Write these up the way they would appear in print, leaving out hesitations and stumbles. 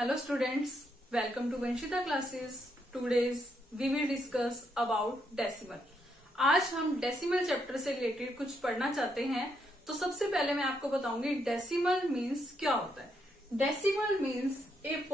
Hello students, welcome to Vanshita classes. Today's we will discuss about decimal. आज हम decimal chapter से related कुछ पढ़ना चाहते हैं। तो सबसे पहले मैं आपको बताऊंगी डेसिमल मीन्स क्या होता है। डेसिमल मीन्स एक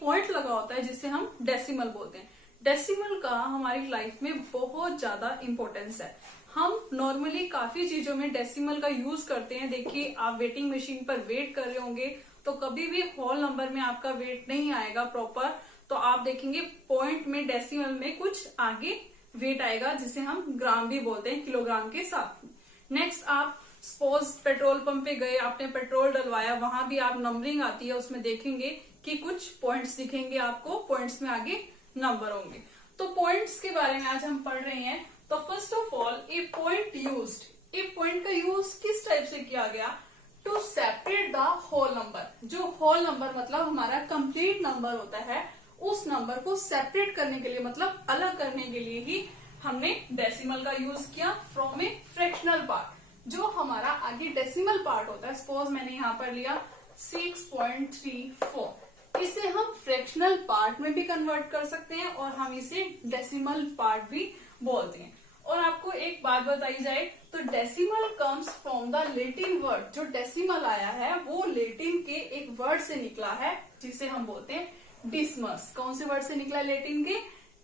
पॉइंट लगा होता है जिसे हम डेसिमल बोलते हैं। डेसिमल का हमारी लाइफ में बहुत ज्यादा इंपॉर्टेंस है। हम नॉर्मली काफी चीजों में डेसिमल का यूज करते हैं। देखिए, आप वेटिंग मशीन पर वेट कर रहे होंगे तो कभी भी होल नंबर में आपका वेट नहीं आएगा प्रॉपर, तो आप देखेंगे पॉइंट में डेसिमल में कुछ आगे वेट आएगा जिसे हम ग्राम भी बोलते हैं, किलोग्राम के साथ। नेक्स्ट, आप सपोज पेट्रोल पंप पे गए, आपने पेट्रोल डलवाया, वहां भी आप नंबरिंग आती है, उसमें देखेंगे कि कुछ पॉइंट्स दिखेंगे आपको, पॉइंट्स में आगे नंबर होंगे। तो पॉइंट्स के बारे में आज हम पढ़ रहे हैं। तो first of all, a point used, a point का यूज किस टाइप से किया गया? To separate the whole number. जो होल नंबर मतलब हमारा कंप्लीट नंबर होता है, उस नंबर को सेपरेट करने के लिए, मतलब अलग करने के लिए ही हमने डेसिमल का यूज किया फ्रॉम ए फ्रैक्शनल पार्ट। जो हमारा आगे डेसिमल पार्ट होता है, सपोज मैंने यहाँ पर लिया 6.34, इसे हम फ्रैक्शनल पार्ट में भी कन्वर्ट कर सकते हैं और हम इसे डेसिमल पार्ट भी बोलते हैं। और आपको एक बात बताई जाए तो decimal comes from the Latin word. जो डेसिमल आया है वो लैटिन के एक वर्ड से निकला है जिसे हम बोलते हैं डिसमस। कौन से वर्ड से निकला? लैटिन के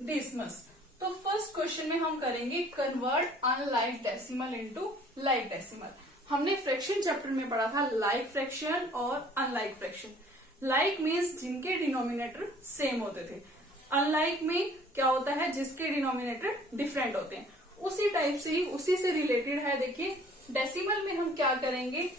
डिसमस। तो फर्स्ट क्वेश्चन में हम करेंगे convert unlike decimal into like decimal. हमने फ्रैक्शन चैप्टर में पढ़ा था लाइक फ्रैक्शन और अनलाइक फ्रैक्शन। लाइक मीन्स जिनके डिनोमिनेटर सेम होते थे, अनलाइक में क्या होता है? जिसके डिनोमिनेटर डिफरेंट होते हैं। उसी टाइप से ही, उसी से रिलेटेड है। देखिए, डेसिमल में हम क्या करेंगे,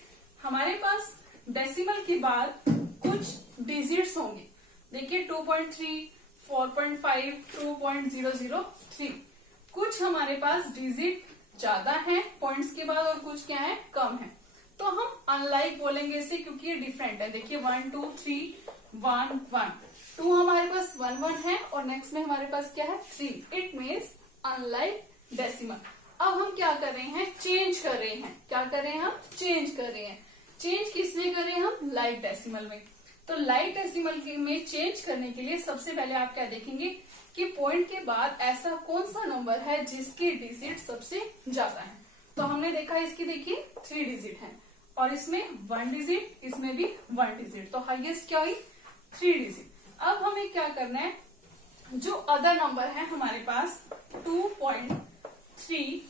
हमारे पास डेसिमल के बाद कुछ डिजिट्स होंगे। देखिए 2.3, 4.5, 2.003, कुछ हमारे पास डिजिट ज्यादा हैं पॉइंट्स के बाद और कुछ क्या है, कम है। तो हम अनलाइक बोलेंगे इसे, क्योंकि ये डिफरेंट है। देखिए 1 2 3 1 1 2 हमारे पास 1 1 है और नेक्स्ट में हमारे पास क्या है, 3। It means unlike decimal. अब हम क्या कर रहे हैं, चेंज कर रहे हैं। क्या कर रहे हैं हम? चेंज कर रहे हैं। चेंज किसमें कर रहे हैं हम? लाइक डेसिमल में। तो लाइक डेसिमल में चेंज करने के लिए सबसे पहले आप क्या देखेंगे कि पॉइंट के बाद ऐसा कौन सा नंबर है जिसकी डिजिट सबसे ज्यादा है। तो हमने देखा इसकी, देखिए 3 डिजिट है और इसमें 1 डिजिट, इसमें भी 1 डिजिट। तो हाईएस्ट क्या हुई? 3 डिजिट। अब हमें क्या करना है, जो अदर नंबर है हमारे पास 2.3,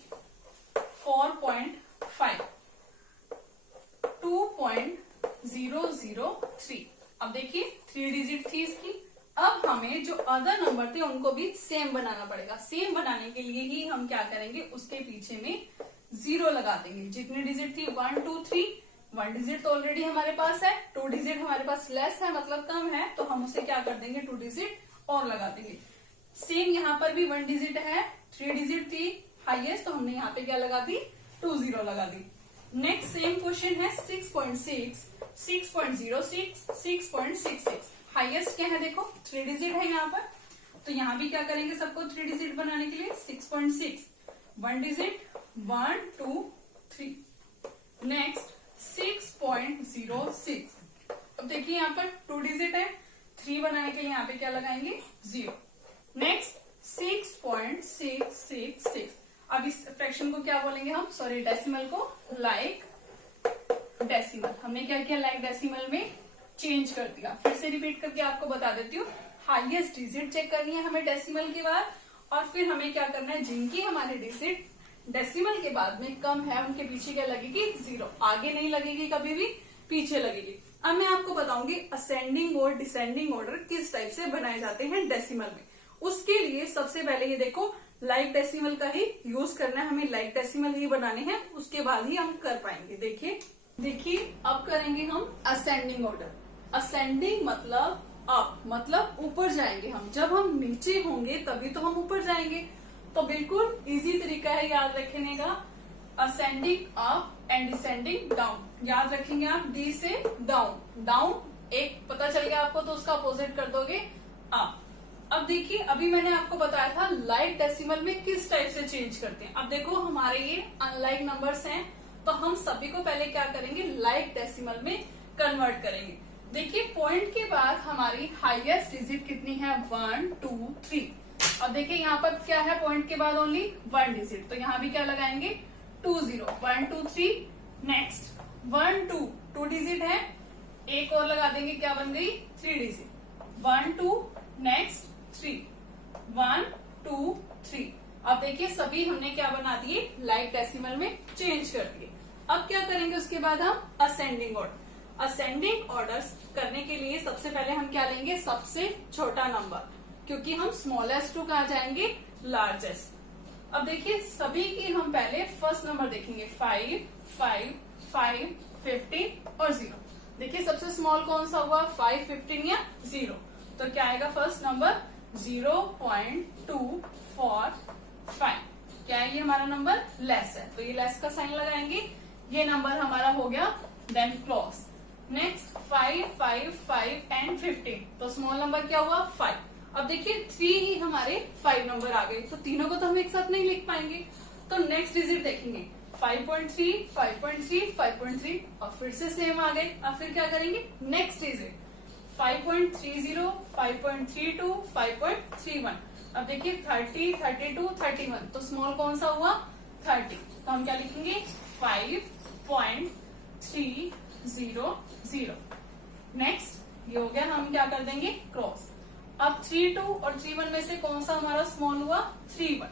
4.5, 2.003। अब देखिए 3 डिजिट थी इसकी। अब हमें जो अदर नंबर थे उनको भी सेम बनाना पड़ेगा। सेम बनाने के लिए ही हम क्या करेंगे, उसके पीछे में 0 लगा देंगे। जितनी डिजिट थी 1 2 3, 1 डिजिट तो ऑलरेडी हमारे पास है, 2 डिजिट हमारे पास लेस है मतलब कम है, तो हम उसे क्या कर देंगे, 2 डिजिट और लगा देंगे। सेम यहाँ पर भी 1 डिजिट है, 3 डिजिट थी हाईएस्ट, तो हमने यहाँ पे क्या लगा दी, 2 0 लगा दी। नेक्स्ट सेम क्वेश्चन है 6.6, 6.06, 6.66। हाईएस्ट क्या है, देखो 3 डिजिट है यहाँ पर, तो यहाँ भी क्या करेंगे, सबको 3 डिजिट बनाने के लिए 6.6, 1 डिजिट 1 2 3। नेक्स्ट 6.06। अब देखिए यहाँ पर 2 डिजिट है, 3 बनाने के लिए यहाँ पे क्या लगाएंगे, 0। नेक्स्ट 6.666। अब इस फ्रैक्शन को क्या बोलेंगे हम, सॉरी डेसिमल को लाइक डेसिमल। हमने क्या किया, लाइक डेसिमल में चेंज कर दिया। फिर से रिपीट करके आपको बता देती हूँ। हाईएस्ट डिजिट चेक करनी है हमें डेसिमल के बाद, और फिर हमें क्या करना है, जिनकी हमारी डिजिट डेसिमल के बाद में कम है उनके पीछे क्या लगेगी, 0। आगे नहीं लगेगी, कभी भी पीछे लगेगी। अब मैं आपको बताऊंगी असेंडिंग और डिसेंडिंग ऑर्डर किस टाइप से बनाए जाते हैं डेसिमल में। उसके लिए सबसे पहले ये देखो, लाइक डेसिमल का ही यूज करना है हमें, लाइक डेसिमल ही बनाने हैं, उसके बाद ही हम कर पाएंगे। देखिए अब करेंगे हम असेंडिंग ऑर्डर। असेंडिंग मतलब अप, मतलब ऊपर जाएंगे हम। जब हम नीचे होंगे तभी तो हम ऊपर जाएंगे। तो बिल्कुल इजी तरीका है याद रखने का, ascending up and descending down. याद रखेंगे आप, डी से डाउन, डाउन एक पता चल गया आपको तो उसका अपोजिट कर दोगे अप। अब देखिए, अभी मैंने आपको बताया था लाइक डेसिमल में किस टाइप से चेंज करते हैं। अब देखो हमारे ये अनलाइक नंबर्स हैं, तो हम सभी को पहले क्या करेंगे, लाइक डेसिमल में कन्वर्ट करेंगे। देखिए पॉइंट के बाद हमारी हाईएस्ट डिजिट कितनी है, 1 2 3। अब देखिए यहाँ पर क्या है, पॉइंट के बाद ओनली 1 डिजिट, तो यहाँ भी क्या लगाएंगे 2 0, 1 2 3। नेक्स्ट 1 2 2 डिजिट है, एक और लगा देंगे, क्या बन गई 3 डिजिट, 1 2 नेक्स्ट 3, 1 2 3। अब देखिए सभी हमने क्या बना दिए, लाइक डेसिमल में चेंज कर दिए। अब क्या करेंगे उसके बाद हम असेंडिंग ऑर्डर। असेंडिंग ऑर्डर करने के लिए सबसे पहले हम क्या लेंगे, सबसे छोटा नंबर, क्योंकि हम स्मॉलेस्ट टू कहाँ जाएंगे, लार्जेस्ट। अब देखिए सभी की हम पहले फर्स्ट नंबर देखेंगे, 5 5 5 15 और 0। देखिए सबसे स्मॉल कौन सा हुआ, 5 15 या 0, तो क्या आएगा फर्स्ट नंबर 0.245। क्या है ये हमारा नंबर, लेस है, तो ये लेस का साइन लगाएंगे, ये नंबर हमारा हो गया। Then cross. नेक्स्ट 5 5 5 एंड 15, तो स्मॉल नंबर क्या हुआ 5। अब देखिए 3 ही हमारे 5 नंबर आ गए, तो तीनों को तो हम एक साथ नहीं लिख पाएंगे, तो नेक्स्ट डिजिट देखेंगे 5.3 5.3 5.3 और फिर से सेम आ गए। अब फिर क्या करेंगे, नेक्स्ट डिजिट 5.30 5.32 5.31। अब देखिए 30 32 31, तो स्मॉल कौन सा हुआ 30, तो हम क्या लिखेंगे 5.300। नेक्स्ट ये हो गया, हम क्या कर देंगे क्रॉस। अब 32 और 31 में से कौन सा हमारा स्मॉल हुआ 31,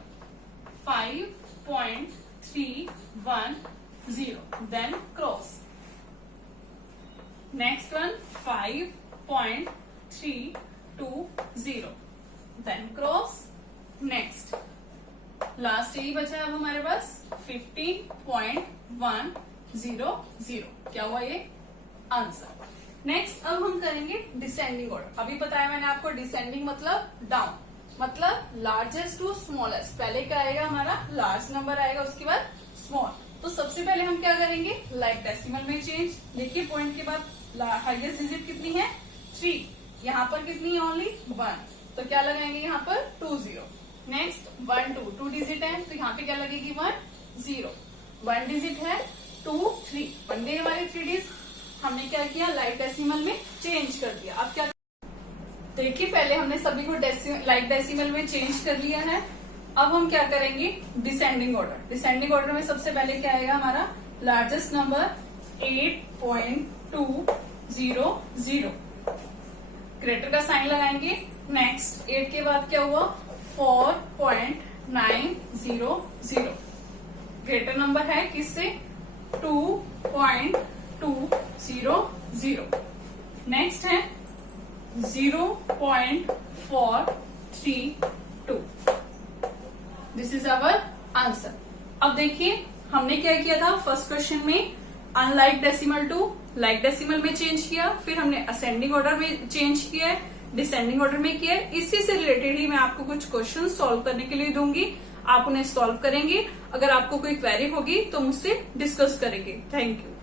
5.310, then cross. Next one 5.320, then cross. Next last यही बचा है अब हमारे पास 15.100। क्या हुआ ये आंसर। नेक्स्ट अब हम करेंगे डिसेंडिंग ऑर्डर। अभी बताया मैंने आपको, डिसेंडिंग मतलब डाउन, मतलब लार्जेस्ट टू स्मॉलेस्ट। पहले क्या आएगा हमारा, लार्ज नंबर आएगा, उसके बाद स्मॉल। तो सबसे पहले हम क्या करेंगे, लाइक डेसिमल में चेंज। देखिए पॉइंट के बाद हाईएस्ट डिजिट कितनी है 3, यहाँ पर कितनी है ओनली 1, तो क्या लगाएंगे यहाँ पर 2 0। नेक्स्ट 1 2 2 डिजिट है, तो यहाँ पे क्या लगेगी 1 0। 1 डिजिट है 2 3, बन गई हमारी 3 डिजिट। हमने क्या किया, लाइक डेसिमल में चेंज कर दिया। अब क्या, देखिए पहले हमने सभी को लाइक डेसिमल में चेंज कर लिया है। अब हम क्या करेंगे, डिसेंडिंग ऑर्डर। डिसेंडिंग ऑर्डर में सबसे पहले क्या आएगा हमारा, लार्जेस्ट नंबर 8.200, ग्रेटर का साइन लगाएंगे। नेक्स्ट 8 के बाद क्या हुआ 4.900, ग्रेटर नंबर है किससे 2.200। नेक्स्ट है 0.432। This is our answer. अब देखिए हमने क्या किया था फर्स्ट क्वेश्चन में, unlike decimal to like decimal में चेंज किया, फिर हमने असेंडिंग ऑर्डर में चेंज किया है, डिसेंडिंग ऑर्डर में किया है। इसी से रिलेटेड ही मैं आपको कुछ क्वेश्चन सॉल्व करने के लिए दूंगी, आप उन्हें सॉल्व करेंगे। अगर आपको कोई क्वेरी होगी तो मुझसे डिस्कस करेंगे। Thank you.